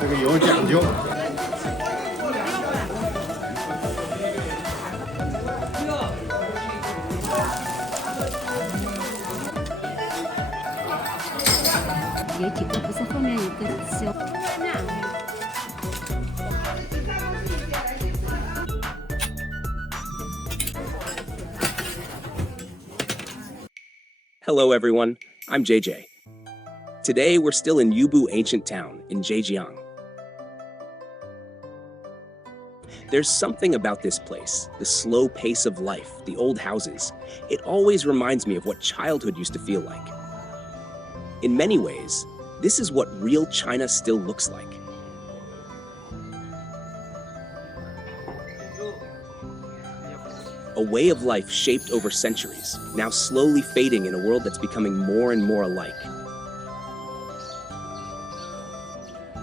这个有讲究。有几个不是后面有个小。Hello everyone, I'm JJ. Today we're still in Yubu Ancient Town in Zhejiang. There's something about this place, the slow pace of life, the old houses. It always reminds me of what childhood used to feel like. In many ways, this is what real China still looks like. A way of life shaped over centuries, now slowly fading in a world that's becoming more and more alike.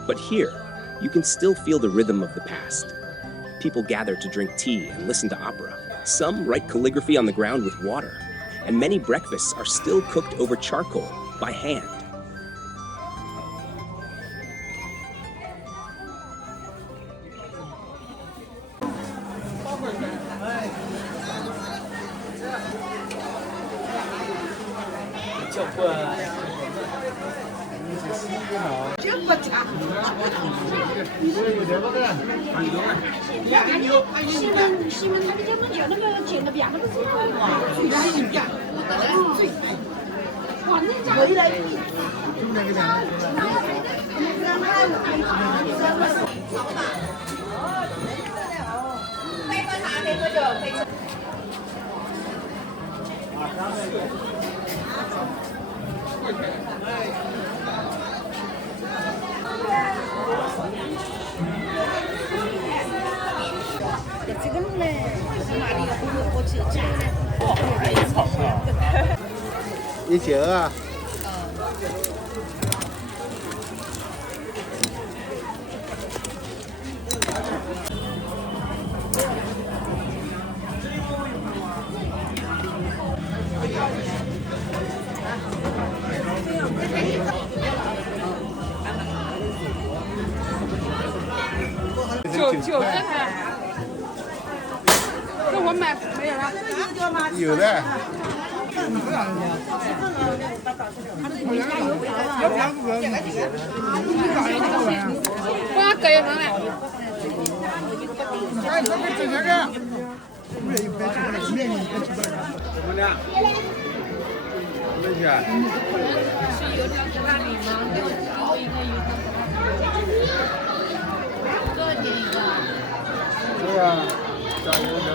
But here, you can still feel the rhythm of the past. People gather to drink tea and listen to opera. Some write calligraphy on the ground with water, and many breakfasts are still cooked over charcoal by hand.192。9块，这我买没有了。有的。我要搁一份来。对呀，加油点。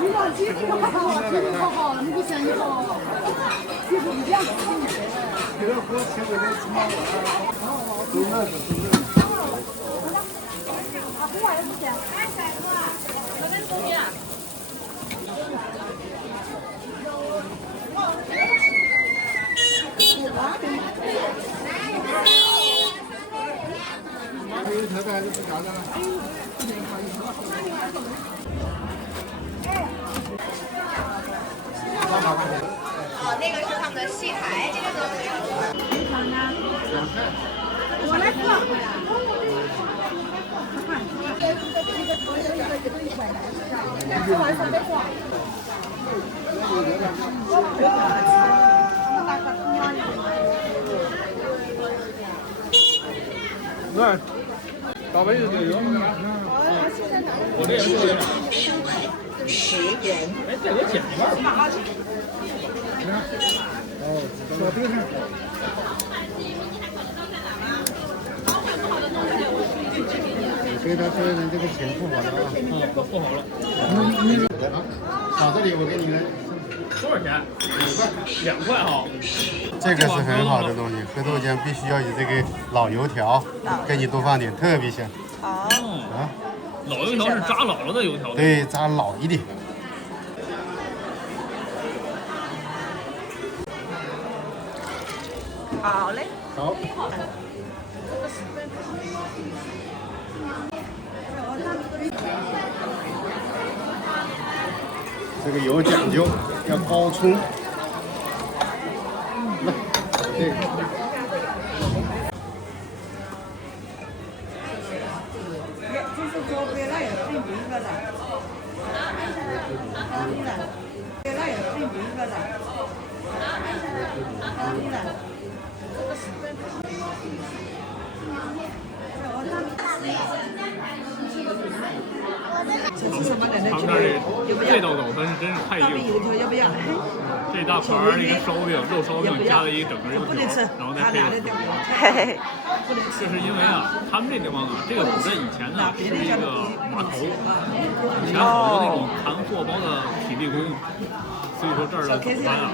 你老姐这个好好，这个好好，那个生意好，这不一样。给他喝钱给他吃嘛了啊！都那个都那个。啊，不玩不行。我跟东西啊。还有特别还是不加的。那个是他们的戏台，这个都没有。我来做。那倒杯就对有。我这也是10块10元。哎，这个减一半吧。哦，小冰上。给他说的这个钱付好了啊。我付好了。你好，这里我给你们。多少钱？2块哈。这个是很好的东西，喝豆浆必须要以这个老油条，给你多放点，特别香。好。啊。老油条是炸老了的油条。对，炸老一点。好嘞。好。这个有讲究，要高葱。来，这个。他们这道早餐是真是太硬了。要不要？这大盘儿一个烧饼，肉烧饼加了一个整根油条，然后再配个火锅。就是因为啊，他们这地方啊，这个古镇以前呢是一个码头，以前好多那种扛货包的体力工，所以说这儿的早餐啊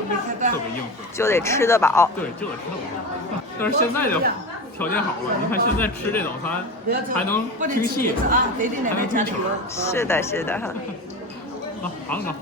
特别应付，就得吃得饱。对，就得吃得饱。但是现在的条件好了，你看现在吃这早餐还能听戏，还能听曲儿。是的，是的。啊，尝尝。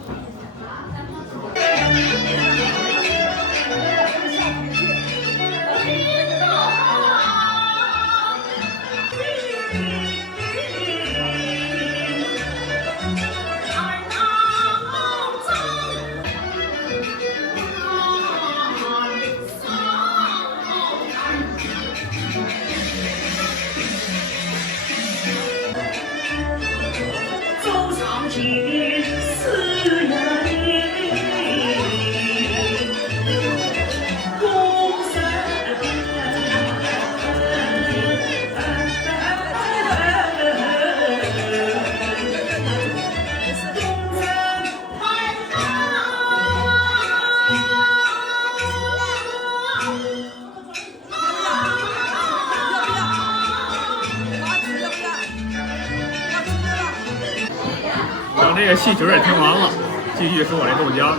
等这个戏曲也听完了，继续说我这豆浆。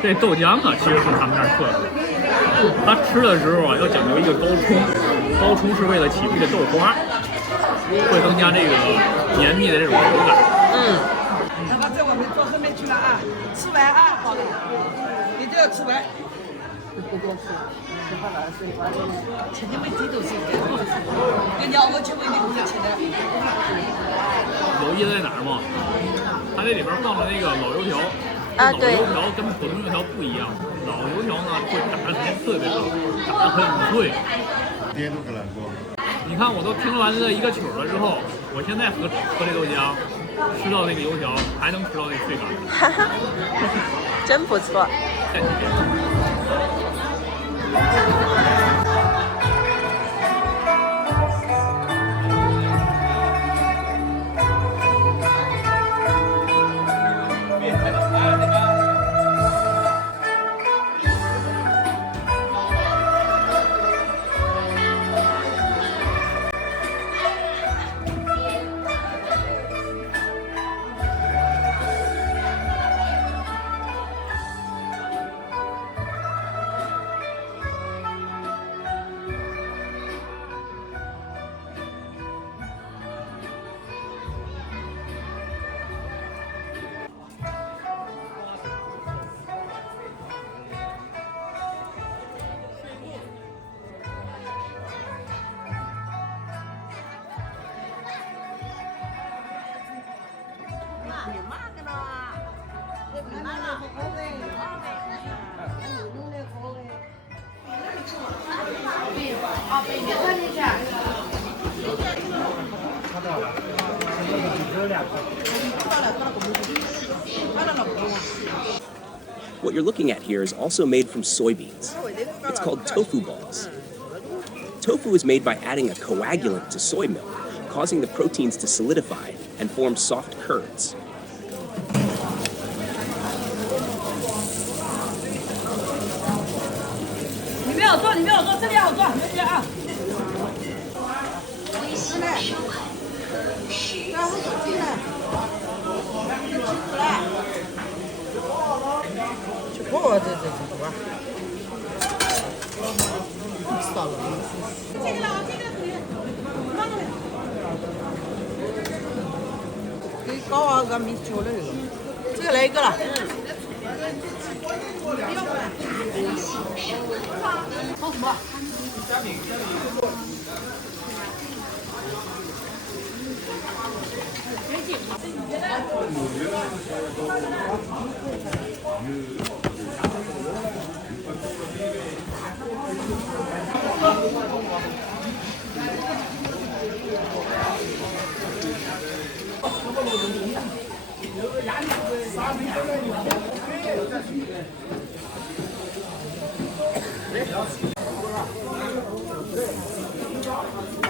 这豆浆呢，其实是他们那儿特色。它吃的时候啊，要讲究一个高冲，高冲是为了起这个豆花，会增加这个绵密的这种口感。他把在我们坐后面去了啊，吃完啊，好了，一定要吃完。前天没低头吃，人家我去问你不是吃的。有意思在哪儿嘛？它这里边放了那个老油条，啊，对，老油条跟普通油条不一样，老油条呢会炸的时间特别长，炸得很脆。你看，我都听完了一个曲了之后，我现在喝这豆浆，吃到那个油条，还能吃到那脆感。真不错。What you're looking at here is also made from soybeans. It's called tofu balls. Tofu is made by adding a coagulant to soy milk, causing the proteins to solidify and form soft curds. 你没有做，这里好做，这里啊。给高啊，个米酒的这个，这个来一个了。好什么？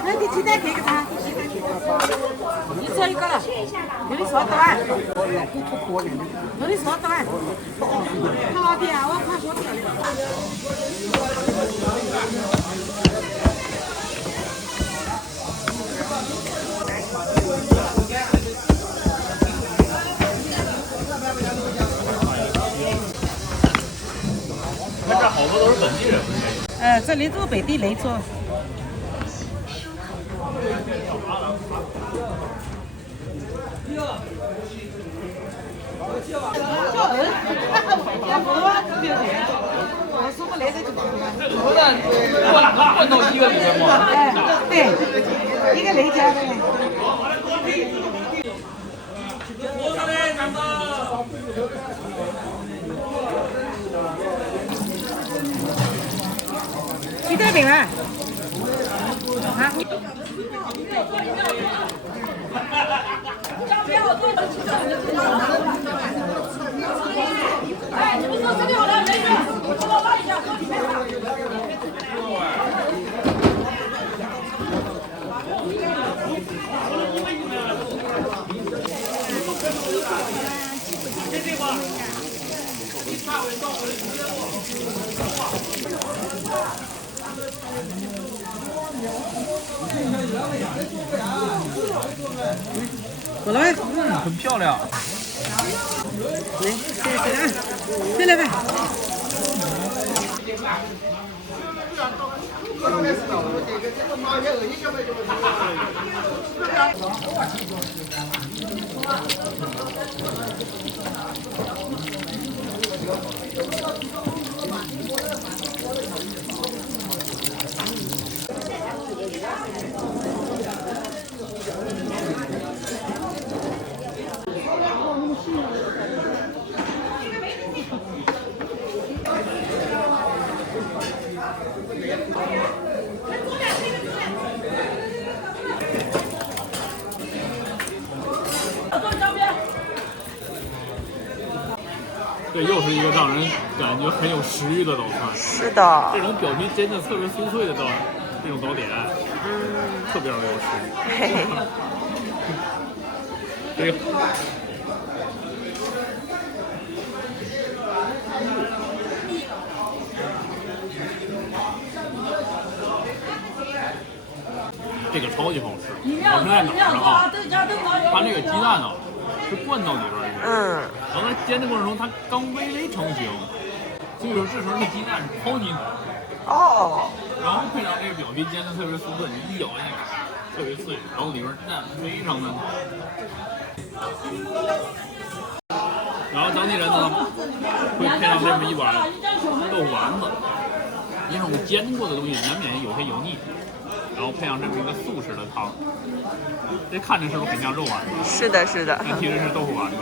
那你鸡蛋给他，你吃一个了，有的说得完，有的说得完。好的啊，我看说得了。那这好多都是本地人。这里做本地人做。灌到一个里面吗？对，一个雷家的。鸡蛋饼啊！啊。哎，你们都吃掉了，没事，我老板一下，我里面。走了呗，很漂亮。来，再来吧。这又是一个让人感觉很有食欲的早餐。是的。这种表皮煎的特别酥脆的这种早点，特别让人有食欲。嘿嘿。这个。这个超级好吃，好吃在哪儿啊？它这个鸡蛋啊是灌到里边去，然后在煎的过程中它刚微微成型，所以说这时候那鸡蛋超级浓。哦。然后配上这个表皮煎的特别酥脆，你一咬下去特别脆，然后里边蛋非常的浓。然后当地人呢会配上这么一碗豆腐丸子，因为我们煎过的东西难免有些油腻。然后配上这么一个素食的汤，这看着是不是很像肉丸子？是的，是的。但其实是豆腐丸子。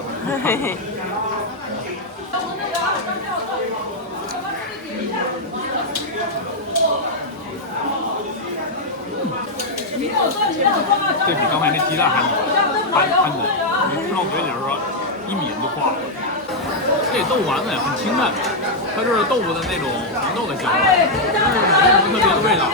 这比刚才那鸡蛋还浓，还浓，你吃到嘴里的时候一抿就化了。这豆腐丸子也很清淡，它就是豆腐的那种黄豆的香味，没什么特别的味道。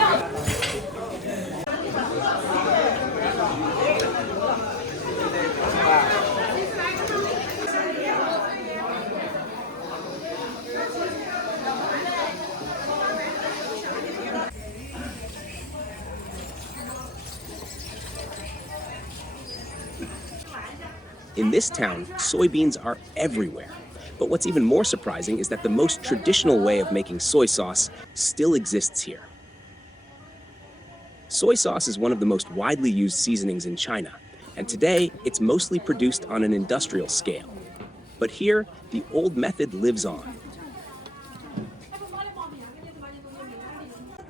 In this town, soybeans are everywhere. But what's even more surprising is that the most traditional way of making soy sauce still exists here. Soy sauce is one of the most widely used seasonings in China, and today it's mostly produced on an industrial scale. But here, the old method lives on.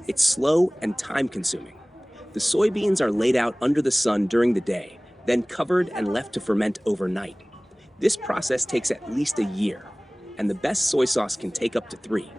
It's slow and time-consuming. The soybeans are laid out under the sun during the day, then covered and left to ferment overnight. This process takes at least a year, and the best soy sauce can take up to 3.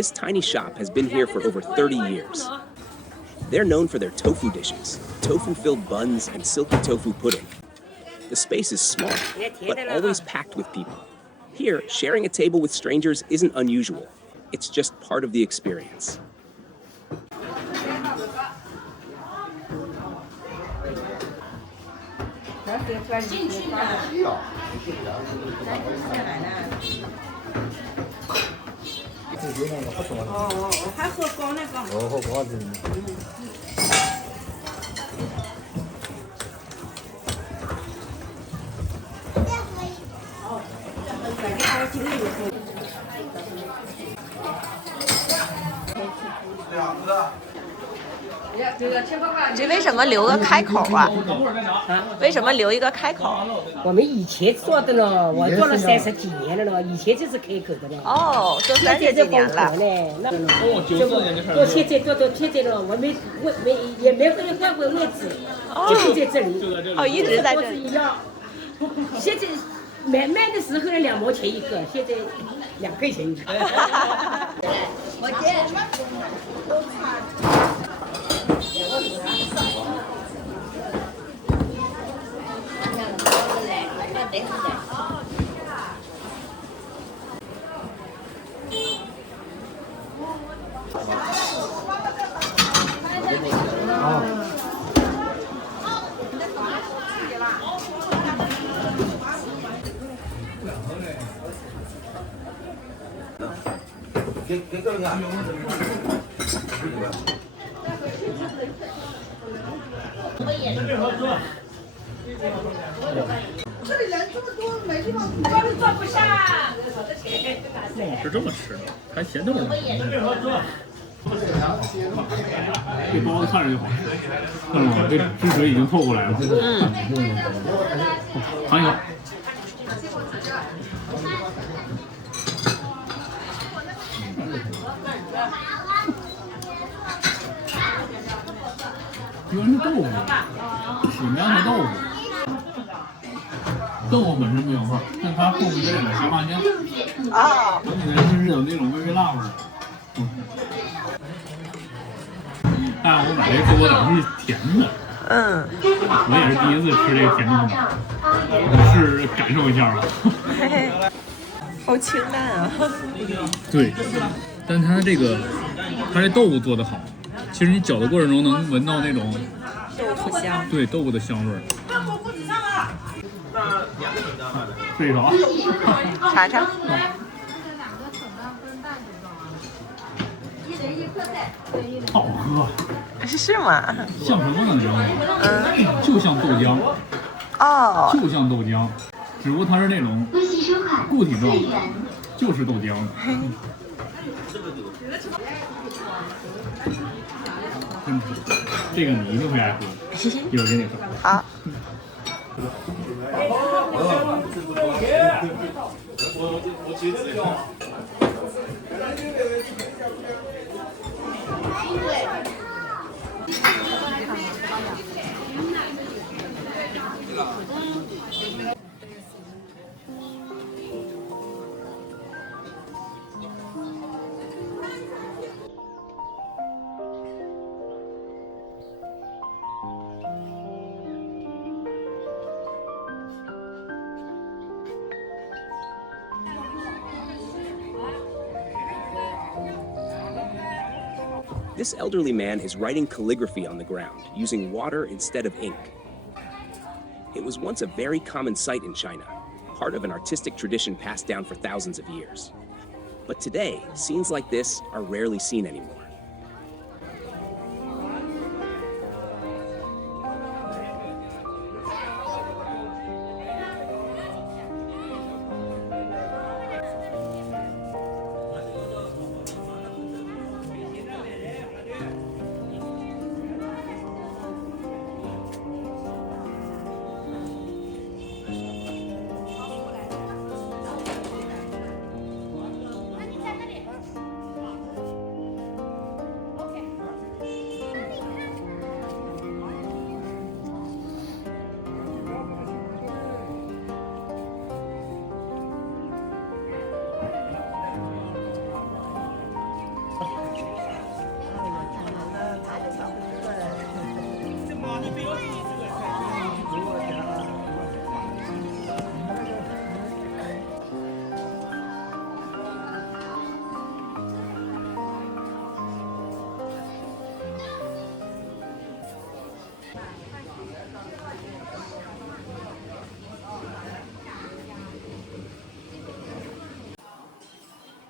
This tiny shop has been here for over 30 years. They're known for their tofu dishes, tofu-filled buns, and silky tofu pudding. The space is small, but always packed with people. Here, sharing a table with strangers isn't unusual. It's just part of the experience.这为什么留个开口啊？为什么留一个开口？我们以前做的了，我做了30几年了了，以前就是开口的了。哦，做30几年了。那94年就开始。到现在了，我没也没换过位置，就是在这里。哦，一直在这里。现在买的时候呢2毛钱一个，现在2块钱一个。这里人这么多，没地方坐不下。是这么吃的，还咸豆呢。这包子看着就好吃，看着吗？这汁水已经透过来了。尝一口。居然是豆腐，水苗和豆腐。豆腐本身没有味儿，但它后面这个咸辣酱，闻起来是有那种微微辣味儿。但我买这锅包饺是甜的，我也是第一次吃这个甜豆腐，我是感受一下吧。好清淡啊。对，但它这豆腐做得好，其实你搅的过程中能闻到那种豆腐香，对豆腐的香味儿。这一口啊，尝尝。好喝。是吗？像什么呢？你知道吗？就像豆浆。哦。就像豆浆，只不过它是那种固体状的，就是豆浆。这个你一定会爱喝，一会儿给你喝。好。This elderly man is writing calligraphy on the ground, using water instead of ink. It was once a very common sight in China, part of an artistic tradition passed down for thousands of years. But today, scenes like this are rarely seen anymore.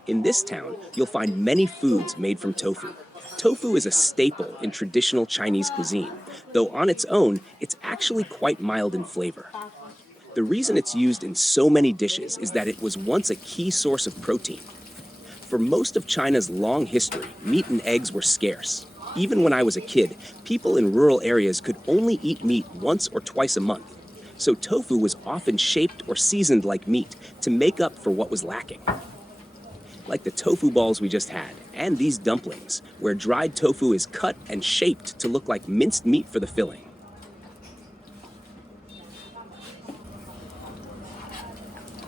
In this town, you'll find many foods made from tofu. Tofu is a staple in traditional Chinese cuisine, though on its own, it's actually quite mild in flavor. The reason it's used in so many dishes is that it was once a key source of protein. For most of China's long history, meat and eggs were scarce. Even when I was a kid, people in rural areas could only eat meat once or twice a month. So tofu was often shaped or seasoned like meat to make up for what was lacking. Like the tofu balls we just had, and these dumplings, where dried tofu is cut and shaped to look like minced meat for the filling.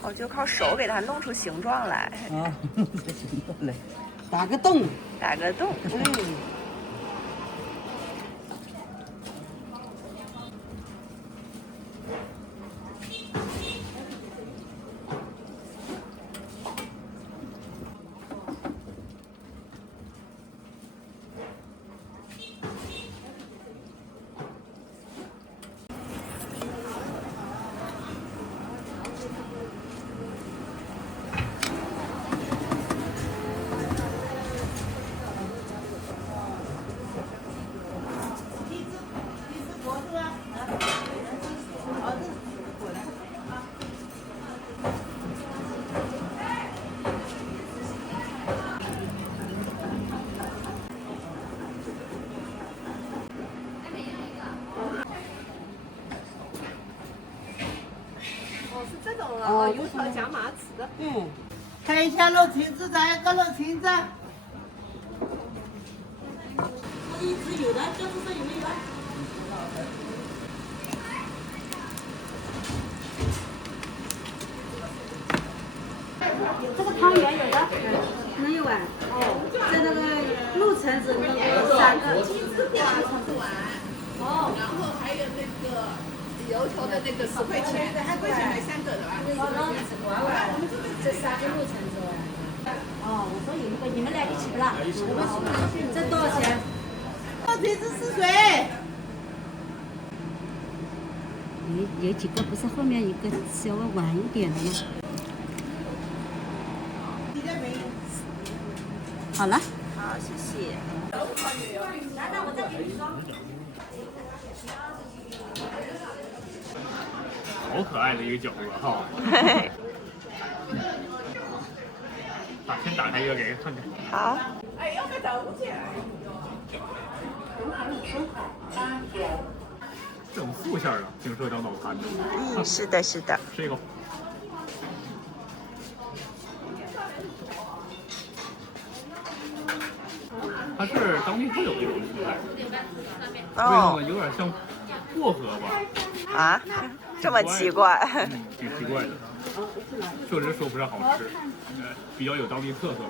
哦，就靠手给它弄出形状来。啊，这形状来，打个洞。打个洞。嗯。哦，油条加麻糍的。嗯，看一下肉裙子，咋样个肉裙子？一直有的，就是说有没有？这个汤圆有的，没有啊？哦，在那个肉橙子里面有3个。哦，然后还有那个油条的那个10块钱，10块钱买3个的吧？这3个肉橙子。哦，我说有一个，你们俩一起不啦？这多少钱？肉裙子是谁？有几个不是后面一个稍微晚一点的吗？好了。好，谢谢。那我再给你说。好可爱的一个饺子哈！先打开一个给看看。好。哎，要不要找吴姐？整素馅的，挺适合当早餐的。嗯，是的，是的。这个。它是当地特有的一种蔬菜，味道呢有点像薄荷吧？啊，这么奇怪？挺奇怪的，确实说不上好吃，比较有当地特色的。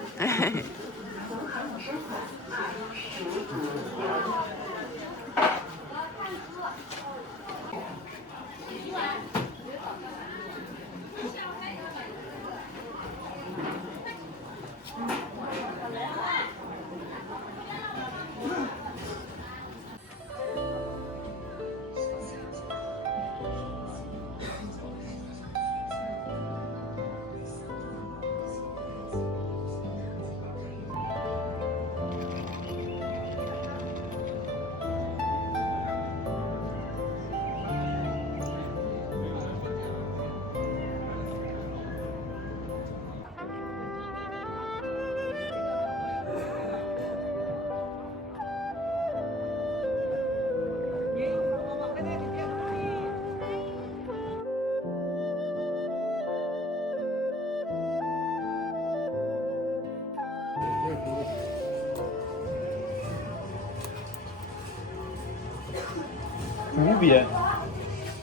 无边，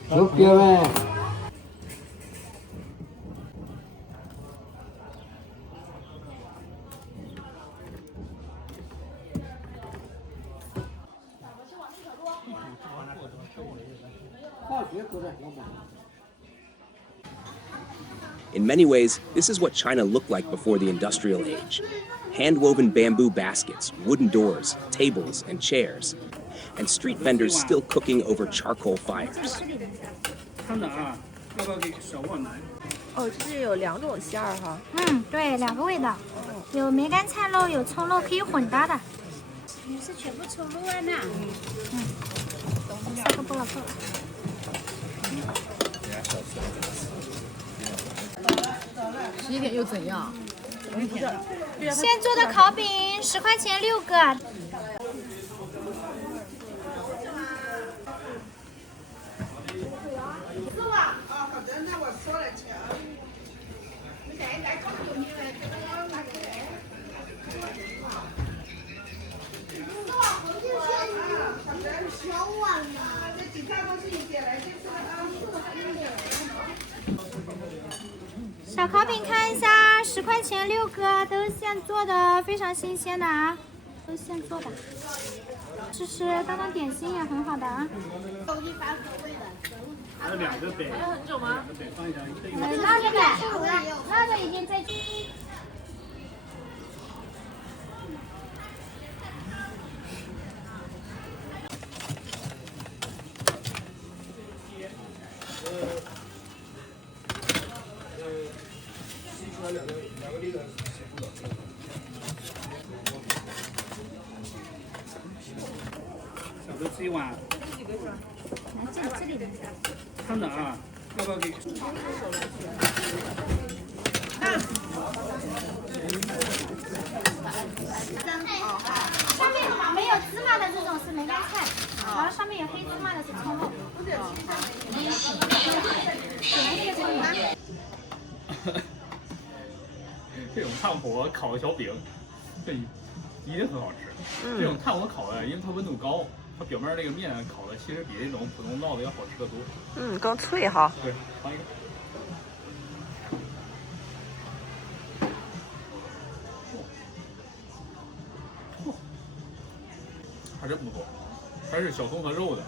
无边呗。In many ways, this is what China looked like before the industrial age. Hand-woven bamboo baskets, wooden doors, tables, and chairs, and street vendors still cooking over charcoal fires. 哦，这是有2种馅儿哈。对，2个味道，有梅干菜肉，有葱肉，可以混搭的。你是全部抽肉啊？那3个不了够。11点又怎样？现做的烤饼10块钱6个。小烤饼看一下，10块钱6个，都是现做的，非常新鲜的啊，都是现做的。试试当当点心也很好的啊。还有2个得，还有很久吗？得放一下，那个呗，那个已经在。小哥吃一碗。这里的。看着啊，要不要给？上面没有芝麻的这种是梅干菜，然后上面有黑芝麻的是葱肉。这种炭火烤的小饼，这一定很好吃。这种炭火烤的，因为它温度高，它表面那个面烤的其实比那种普通烙的要好吃得多。更脆哈。对，尝一个。还真不错，还是小葱和肉的。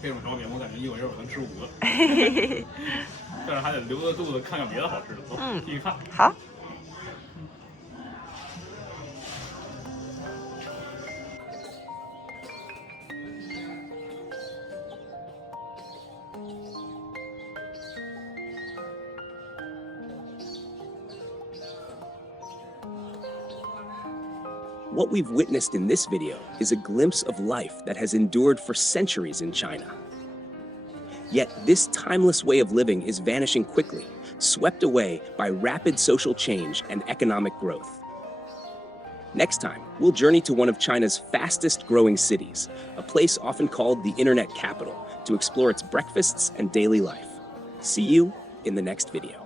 这种烧饼我感觉一会儿我能吃5个，但是还得留着肚子看看别的好吃的。继续看。好。What we've witnessed in this video is a glimpse of life that has endured for centuries in China. Yet this timeless way of living is vanishing quickly, swept away by rapid social change and economic growth. Next time, we'll journey to one of China's fastest growing cities, a place often called the Internet Capital, to explore its breakfasts and daily life. See you in the next video.